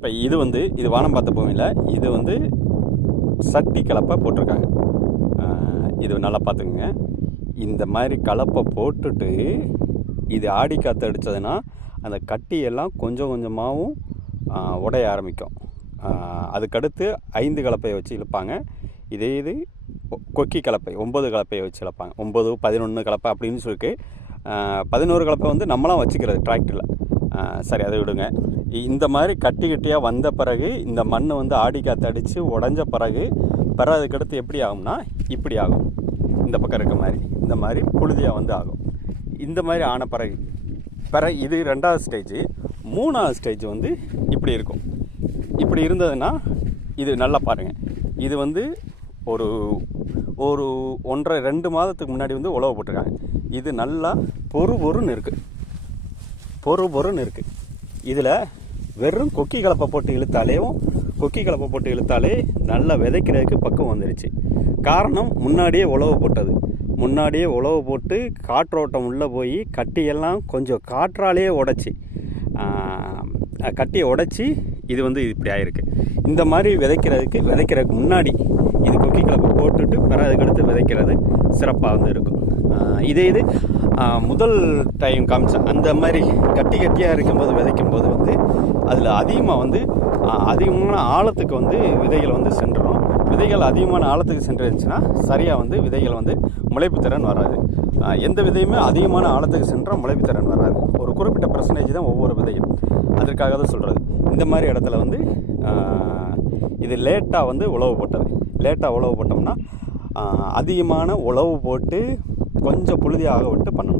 இப்போ இது வானம் பார்த்த பூமியில் இது சட்டி கலப்பை போட்டிருக்காங்க. இது நல்லா பார்த்துக்குங்க. இந்த மாதிரி கலப்பை போட்டுட்டு இது ஆடி காற்று அடித்ததுன்னா அந்த கட்டியெல்லாம் கொஞ்சம் கொஞ்சமாகவும் உடைய ஆரம்பிக்கும். அதுக்கடுத்து 5 கலப்பையை வச்சு இழுப்பாங்க. இது கொக்கி கலப்பை 9 கலப்பையை வச்சு இழுப்பாங்க. 9, 11 கலப்பை அப்படின்னு சொல்லிட்டு 11 கலப்பை நம்மளாம் வச்சுக்கிறது டிராக்டரில். சரி, அதை விடுங்க. இந்த மாதிரி கட்டியாக வந்த பிறகு இந்த மண் ஆடி காற்று அடித்து உடஞ்ச பிறகு அதுக்கடுத்து எப்படி ஆகும்னா இப்படி ஆகும். இந்த பக்கம் இருக்க மாதிரி இந்த மாதிரி புழுதியாக ஆகும். இந்த மாதிரி ஆன பிறகு இது 2வது ஸ்டேஜ். 3வது ஸ்டேஜ் இப்படி இருக்கும். இப்படி இருந்ததுன்னா இது நல்லா பாருங்கள். இது ஒரு ஒரு 1.5-2 மாதத்துக்கு முன்னாடி உழவு போட்டிருக்காங்க. இது நல்லா பொறுன்னு இருக்குது. இதில் வெறும் கொக்கி கலப்பை போட்டு இழுத்தாலே நல்லா விதைக்கிறதுக்கு பக்கம் வந்துடுச்சு. காரணம் முன்னாடியே உழவு போட்டு காற்றோட்டம் உள்ளே போய் கட்டியெல்லாம் கொஞ்சம் காற்றாலேயே உடச்சி கட்டியை உடச்சி இது இப்படி ஆகிருக்கு. இந்த மாதிரி விதைக்கிறதுக்கு முன்னாடி இது கொக்கி கலப்பை போட்டுட்டு அதுக்கடுத்து விதைக்கிறது சிறப்பாக இருக்கும். இது முதல் டைம் காமிச்சேன். அந்த மாதிரி கட்டியாக இருக்கும்போது விதைக்கும்போது அதில் அதிகமான ஆழத்துக்கு விதைகள் சென்றுடும். விதைகள் அதிகமான ஆழத்துக்கு சென்றுருந்துச்சுன்னா சரியாக விதைகள் முளைப்பு திறன் வராது. எந்த விதையுமே அதிகமான ஆழத்துக்கு சென்றால் முளைப்பு திறன் வராது. ஒரு குறிப்பிட்ட பர்சன்டேஜ் தான் ஒவ்வொரு விதையும். அதற்காக தான் சொல்கிறது. இந்த மாதிரி இடத்துல இது லேட்டாக உழவு போட்டோம்னா அதிகமான உழவு போட்டு கொஞ்சம் புழுதியாக விட்டு பண்ணணும்.